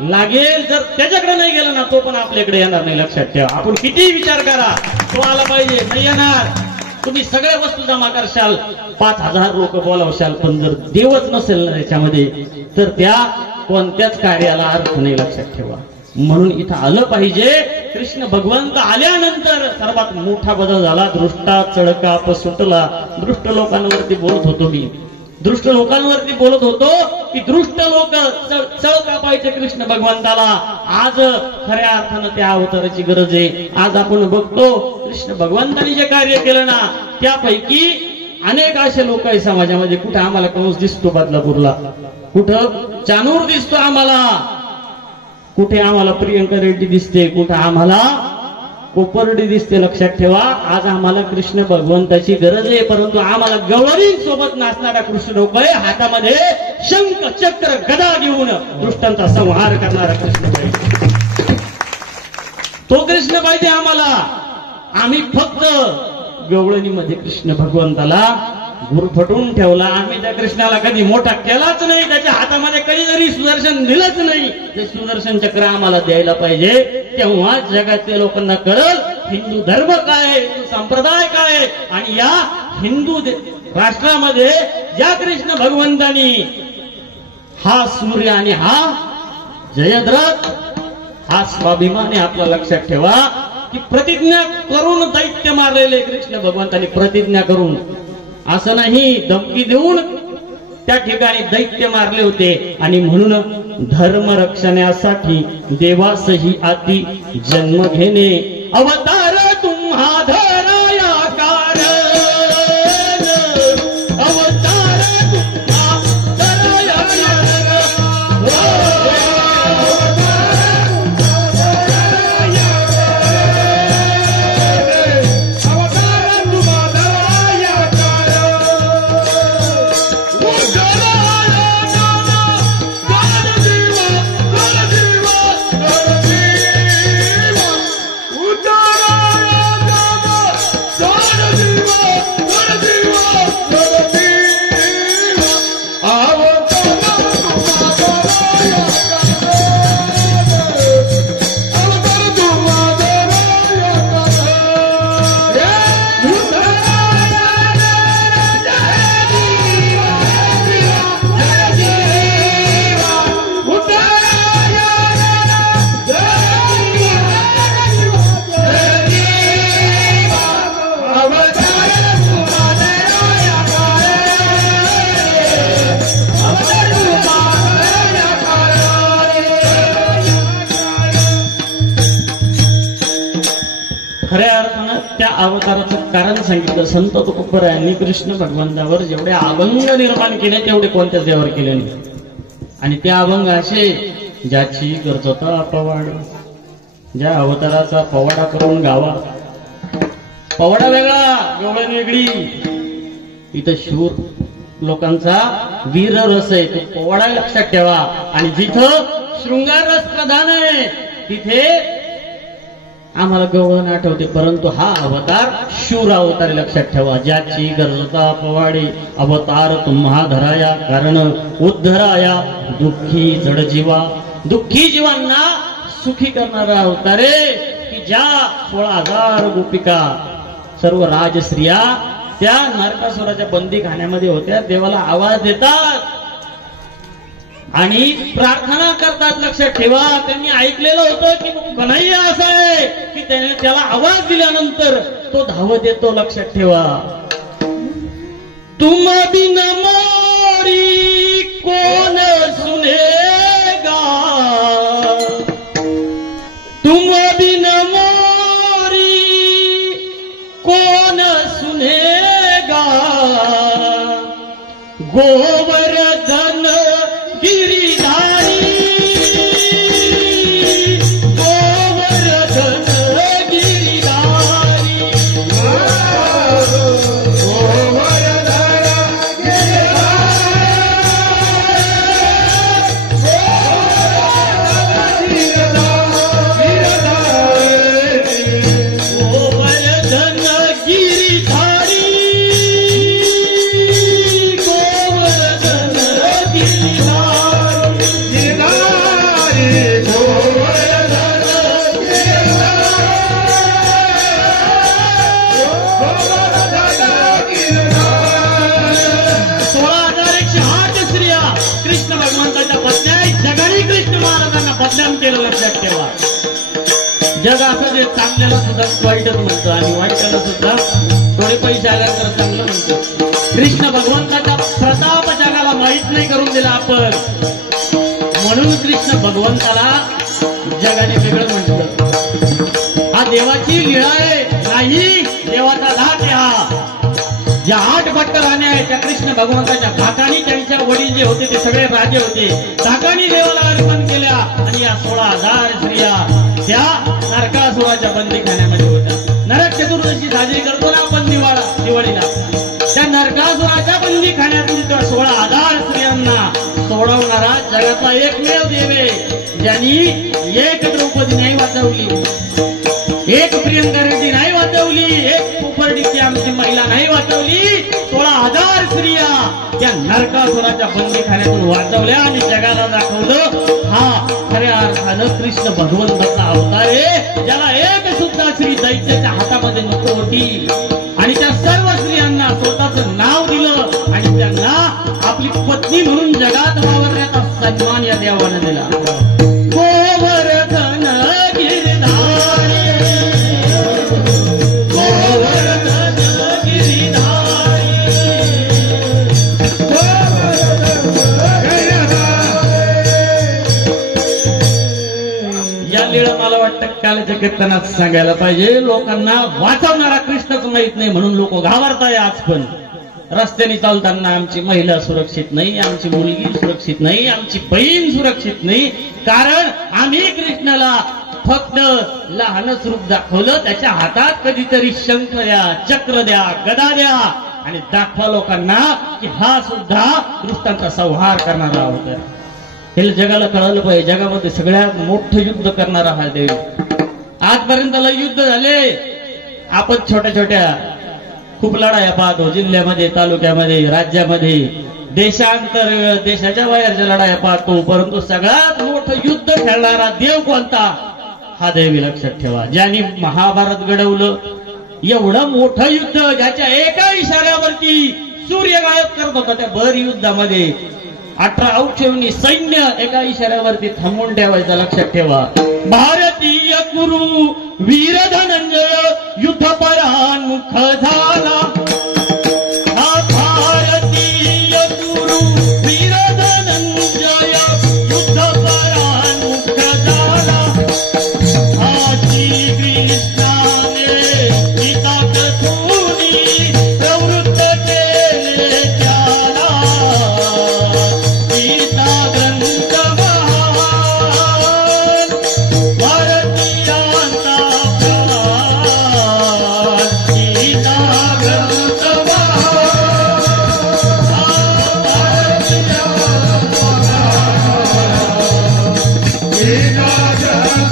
लागेल. जर त्याच्याकडे नाही गेला ना तो पण आपल्याकडे येणार नाही. लक्षात ठेवा. आपण किती विचार करा तो आला पाहिजे, नाही येणार. तुम्ही सगळ्या वस्तू जमा करशाल, 5000 लोक बोलावशाल, पण जर देवच नसेल ना त्याच्यामध्ये तर त्या कोणत्याच कार्याला अर्थ नाही. लक्षात ठेवा. म्हणून इथं आलं पाहिजे. कृष्ण भगवंत आल्यानंतर सर्वात मोठा बदल झाला. दृष्टा चळकाप सुटला. दृष्ट लोकांवरती बोलत होतो मी. दृष्ट लोकांवरती बोलत होतो की दृष्ट लोक चळ कापायचे कृष्ण भगवंताला. आज खऱ्या अर्थानं त्या अवताराची गरज आहे. आज आपण बघतो कृष्ण भगवंतानी जे कार्य केलं ना त्यापैकी अनेक असे लोक आहे समाजामध्ये. कुठं आम्हाला कंस दिसतो बदलापूरला, कुठं चानूर दिसतो आम्हाला, कुठे आम्हाला प्रियंका रेड्डी दिसते, कुठं आम्हाला कोपर्डी दिसते. लक्षात ठेवा. आज आम्हाला कृष्ण भगवंताची गरज आहे, परंतु आम्हाला गवळी सोबत नाचणारा कृष्ण नको आहे. हातामध्ये शंख चक्र गदा घेऊन दुष्टांचा संहार करणारा कृष्ण पाहिजे. तो कृष्ण पाहिजे आम्हाला. आम्ही फक्त गवळणीमध्ये कृष्ण भगवंताला गुरफटून ठेवला. आम्ही त्या कृष्णाला कधी मोठा केलाच नाही. त्याच्या हातामध्ये कधी जरी सुदर्शन दिलंच नाही. ते सुदर्शन चक्र आम्हाला द्यायला पाहिजे. तेव्हा जगातल्या लोकांना कळल हिंदू धर्म काय, हिंदू संप्रदाय काय. आणि या हिंदू राष्ट्रामध्ये ज्या कृष्ण भगवंतानी हा सूर्य आणि हा जयद्रथ हा स्वाभिमान आहे आपला. लक्षात ठेवा की प्रतिज्ञा करून दैत्य मारलेले कृष्ण भगवंतानी. प्रतिज्ञा करून, असं नाही धमकी देऊन त्या ठिकाणी दैत्य मारले होते. आणि म्हणून धर्म रक्षणासाठी देवासही आती जन्म घेणे. अवतार तुम्हा धराया कारण, अवतार तुम्हा धराया अवताराचं कारण सांगितलं संत तुकोबरायांनी. कृष्ण भगवंतावर जेवढे अभंग निर्माण केले तेवढे कोणत्याच देवावर केले नाही. आणि ते अभंग असे ज्याची गरजता पवाड, ज्या अवताराचा पवाडा करून गावा. पवाडा वेगळा, गवळण वेगळी. इथं शूर लोकांचा वीर रस आहे, तो पवाडा लक्षात ठेवा. आणि जिथं शृंगार रस प्रधान आहे तिथे आम्हाला गवळण आठवते, परंतु हा अवतार शूर अवतार. लक्षात ठेवा. ज्याची गरजता पवाडे अवतार तुम्हा धराया कारण उद्धराया दुःखी जडजीवा. दुःखी जीवांना सुखी करणारा अवतारे की ज्या 16,000 गोपिका सर्व राजस्त्रिया त्या नरकासुराच्या बंदीखान्यामध्ये होत्या. देवाला आवाज देतात आणि प्रार्थना करतात. लक्षात ठेवा. त्यांनी ऐकलेलं होतं की कन्हैया असा आहे की त्याला आवाज दिल्यानंतर तो धावत येतो. लक्षात ठेवा. तुम बिन मोरी कोण सुनेगा, तुम बिन मोरी कोण सुनेगा. गोवर्धन गिरिधारी, गोवर्धन गिरिधारी, गोवर्धन गिरिधारी. बदनाम केलं लक्षात ठेवा. जग असं जे चांगल्याला सुद्धा वाईटच म्हणतं आणि वाईटाला सुद्धा थोडे पैसे आल्यानंतर चांगलं म्हणतो. कृष्ण भगवंताचा प्रताप जगाला माहीत नाही करून दिला आपण, म्हणून कृष्ण भगवंताला जगाने वेगळं म्हटलं. हा देवाची लीळा आहे, नाही देवाचा धाक आहे हा. ज्या 8 भट्ट राण्या आहेत त्या कृष्ण भगवंताच्या धाकानी, त्यांच्या वडील जे होते ते सगळे राजे होते, धाकानी देवाला अर्पण केल्या. आणि या 16,000 स्त्रिया त्या नरकासुराच्या बंदीखान्यामध्ये होत्या. नरक चतुर्दशी साजरी करतो ना आपण दिवाळीला, त्या नरकासुराच्या बंदीखान्यातून त्या 16,000 स्त्रियांना सोडवणारा जगाचा एकमेव देव आहे, ज्यांनी एक द्रौपदी नाही वाचवली, एक प्रियंका रेड्डी नाही वाचवली, एक पोपर्डीची आमची महिला नाही वाचवली. 16,000 स्त्रिया त्या नरकासुराच्या बंदीखान्यातून वाचवल्या आणि जगाला दाखवलं हा खऱ्या अर्थानं कृष्ण भगवंताचा अवतार आहे, ज्याला एक सुद्धा स्त्री दैत्याच्या हातामध्ये नको होती. आणि त्या सर्व स्त्रियांना स्वतःचं नाव दिलं आणि त्यांना आपली पत्नी म्हणून जगात वावरण्याचा सन्मान या देवाने दिला. गोवर्धन गिरधारी, गोवर्धन गिरधारी, या लीळा मला वाटतं कालच्या कीर्तनात सांगायला पाहिजे. लोकांना वाचवणारा कृष्णच माहित नाही म्हणून लोक घाबरताय. आज पण रस्त्याने चालताना आमची महिला सुरक्षित नाही, आमची मुलगी सुरक्षित नाही, आमची बहीण सुरक्षित नाही, कारण आम्ही कृष्णाला फक्त लहानच रूप दाखवलं. त्याच्या हातात कधीतरी शंख द्या, चक्र द्या, गदा द्या आणि दाखवा लोकांना की हा सुद्धा दुष्टांचा संहार करणारा होता. हे जगाला कळलं पाहिजे. जगामध्ये सगळ्यात मोठं युद्ध करणारा हा देव. आजपर्यंत युद्ध झाले, आपण छोट्या छोट्या खूप लढाया पाहतो, जिल्ह्यामध्ये, तालुक्यामध्ये, राज्यामध्ये, देशांतर देशाच्या बाहेरच्या लढाया पाहतो, परंतु सगळ्यात मोठं युद्ध खेळणारा देव कोणता? हा देवी लक्षात ठेवा. ज्यांनी महाभारत घडवलं, एवढं मोठं युद्ध ज्याच्या एका इशाऱ्यावरती सूर्य गायब करत होता, त्या भर युद्धामध्ये 18 अक्षौहिणी सैन्य एका इशाऱ्यावरती थांबवून ठेवायचा. लक्षात ठेवा. भारतीय कुरु वीर धनंजय युद्ध परान्मुख झाला. हा भारतीय कुरु वीर धनंजय युद्ध परान्मुख झाला. हा श्रीकृष्णाने गीता कथुनी प्रवृत्त केले त्याला. गीता ग्रंथ महान भारतीयांचा प्राण. गीता ग्रंथ महान भारतीयांचा प्राण. गीता ग्रंथ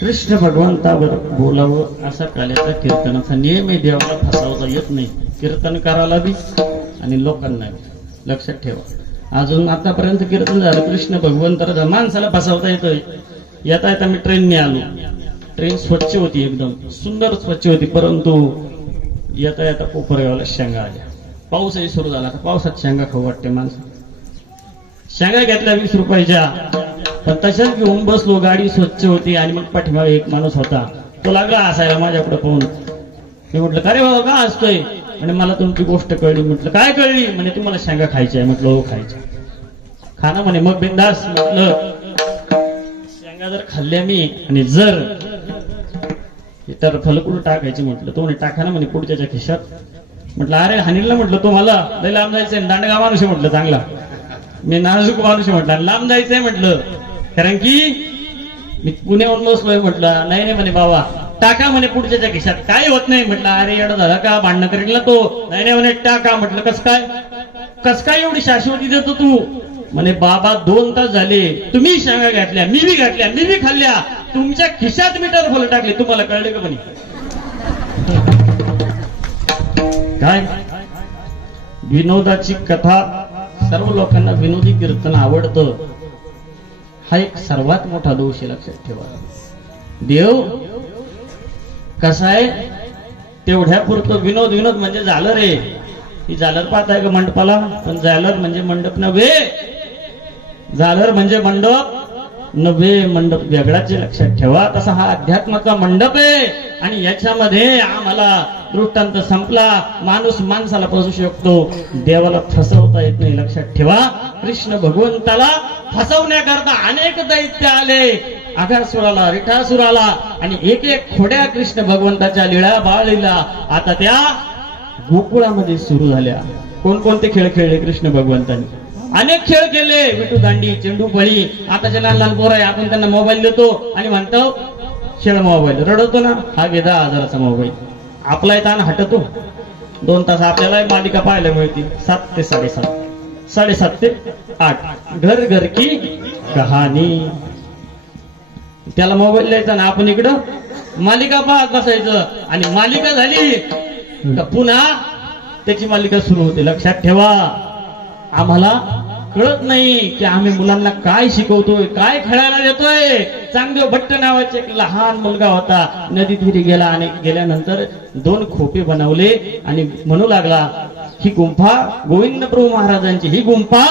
कृष्ण भगवंतावर बोलावं असा काल्याचा कीर्तनाचा नियम आहे. देवाला फसवता येत नाही, कीर्तनकाराला बी आणि लोकांना बी. लक्षात ठेवा. अजून आतापर्यंत कीर्तन झालं कृष्ण भगवंताला, माणसाला फसवता येतोय. येता येता मी ट्रेनने आलो, ट्रेन स्वच्छ होती, एकदम सुंदर स्वच्छ होती, परंतु येता येता कोपरगावला शेंगा आल्या. पाऊसही सुरू झाला, पावसात शेंगा खाऊ वाटते माणसं. शेंगा घेतल्या 20 रुपयाच्या, पण तशाच घेऊन बसलो. गाडी स्वच्छ होती आणि मग पाठीमागे एक माणूस होता, तो लागला हसायला माझ्याकडे पाहून. मी म्हटलं का रे बाबा का हसतोय? आणि मला तुमची गोष्ट कळली. म्हटलं काय कळली? म्हणे तुम्हाला शेंगा खायच्या आहे. म्हटलं हो खायच्या. खाना म्हणे मग बिंदास. म्हटलं शेंगा जर खाल्ल्या मी आणि जर तर फलकुड टाकायची. म्हटलं तो म्हणे टाका ना म्हणे पुढच्याच्या खिशात. म्हटलं अरे हानीला म्हटलं तो मला लय लांब जायचंय, दांडगा माणूस आहे म्हटलं, चांगला मी नाजूक माणूस आहे म्हटलं, लांब जायचंय म्हटलं, कारण की मी पुण्याहून बसलोय. म्हटलं नाही नाही म्हणे बाबा टाका म्हणे पुढच्याच्या खिशात, काय होत नाही. म्हटलं अरे एवढं झालं का, भांडणं करेल ना तो. नाही नाही म्हणे टाका. म्हटलं कस काय एवढी शाश्वती देतो तू? म्हणे बाबा 2 तास झाले, तुम्ही शेंगा घातल्या, मी बी घातल्या, मी बी खाल्ल्या, तुमच्या खिशात मीटर फुलं टाकले, तुम्हाला कळले का म्हणे? काय विनोदाची कथा, सर्व लोकांना विनोदी कीर्तन आवडतं, हा एक सर्वात मोठा दोष आहे. लक्षात ठेवा. देव कसा आहे तेवढ्या पुरतं विनोद विनोद म्हणजे झालं रे. ही झालर पाहताय का मंडपाला, पण झालर म्हणजे मंडप नव्हे, झालर म्हणजे मंडप नव्हे, मंडप वेगळाच लक्षात ठेवा. तसा हा अध्यात्माचा मंडप आहे आणि याच्यामध्ये आम्हाला दृष्टांत संपला. माणूस माणसाला फसू शकतो, देवाला फसवता येत नाही, लक्षात ठेवा. कृष्ण भगवंताला फसवण्याकरता अनेक दैत्य आले, अघासुराला, रिठासुराला, आणि एक एक खोड्या कृष्ण भगवंताच्या लीळा बाळीला आता त्या गोकुळामध्ये सुरू झाल्या. कोणकोणते खेळ खेळले कृष्ण भगवंतांनी? अनेक खेळ खेळले, विटू दांडी, चेंडू फळी. आताच्या लहान लहान पोरं आहे, आपण त्यांना मोबाईल देतो आणि म्हणतो खेळ मोबाईल, रडवतो ना, हा घे 10,000चा मोबाईल. आपला ताण हटतो. 2 तास आपल्याला मालिका पाहायला मिळतील, 7 ते 7:30, 7:30 ते 8, घर घर की कहाणी. त्याला मोबाईल द्यायचा ना, आपण इकडं मालिका पाहत बसायचं, आणि मालिका झाली तर पुन्हा त्याची मालिका सुरू होते. लक्षात ठेवा, आम्हाला कळत नाही की आम्ही मुलांना काय शिकवतोय, काय खेळायला देतोय. चांगदेव भट्ट नावाचा एक लहान मुलगा होता, नदी तीरी गेला आणि गेल्यानंतर 2 खोपे बनवले आणि म्हणू लागला, ही गुंफा गोविंद प्रभू महाराजांची, ही गुंफा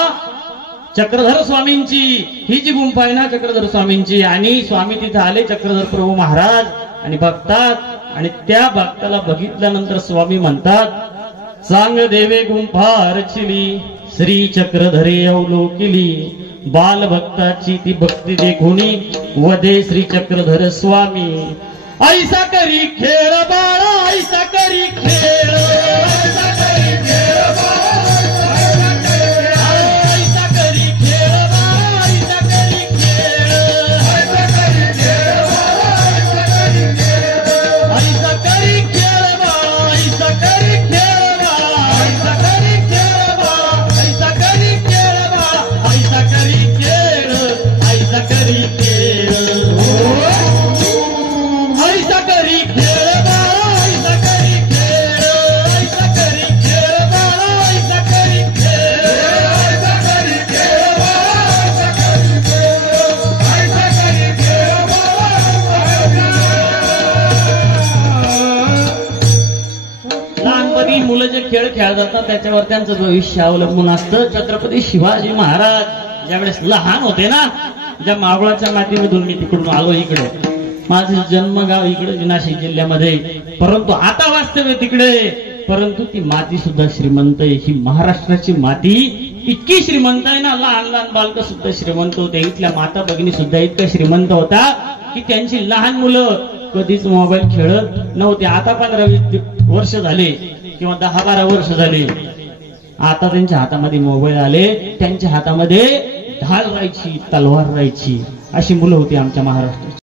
चक्रधर स्वामींची, ही जी गुंफा आहे ना चक्रधर स्वामींची. आणि स्वामी तिथे आले, चक्रधर प्रभू महाराज, आणि बघतात, आणि त्या भक्ताला बघितल्यानंतर स्वामी म्हणतात, सांग देवे गुंफा रचिली, श्री चक्रधरे अवलोकिली, बाल भक्ताची ती भक्ती देखुनी, वदे श्री चक्रधर स्वामी. ऐसा करी खेळ बाळा, ऐसा करी खेळ, ऐसा करी खेळ बाळा, ऐसा करी खेळ बाळा, ऐसा करी खेळ, ऐसा करी खेळ बाळा, ऐसा करी खेळ, ऐसा करी खेळ बाळा, ऐसा करी खेळ बाळा, ऐसा करी खेळ बाळा, ऐसा करी खेळ, ऐसा करी खेळ, ऐसा करी खेळ बाळा, ऐसा करी खेळ, ऐसा करी खेळ बाळा, ऐसा करी खेळ, ऐसा करी खेळ बाळा, ऐसा करी खेळ, ऐसा करी खेळ बाळा. लहानपणी मुलं जे खेळ खेळत जातात त्याच्यावर त्यांचं भविष्य अवलंबून असतं. छत्रपती शिवाजी महाराज ज्यावेळेस लहान होते ना, ज्या मावळाच्या मातीमधून मी तिकडून आलो इकडे, माझं जन्मगाव इकडे नाशिक जिल्ह्यामध्ये, परंतु आता वास्तव्य तिकडे, परंतु ती माती सुद्धा श्रीमंत आहे. ही महाराष्ट्राची माती इतकी श्रीमंत आहे ना, लहान लहान बालक सुद्धा श्रीमंत होते. इथल्या माता भगिनी सुद्धा इतक्या श्रीमंत होता की त्यांची लहान मुलं कधीच मोबाईल खेळत नव्हते. आता 15-20 वर्ष झाले किंवा 10-12 वर्ष झाले, आता त्यांच्या हातामध्ये मोबाईल आले. त्यांच्या हातामध्ये ढाल राहायची, तलवार राहायची, अशी मुलं होती आमच्या महाराष्ट्रात.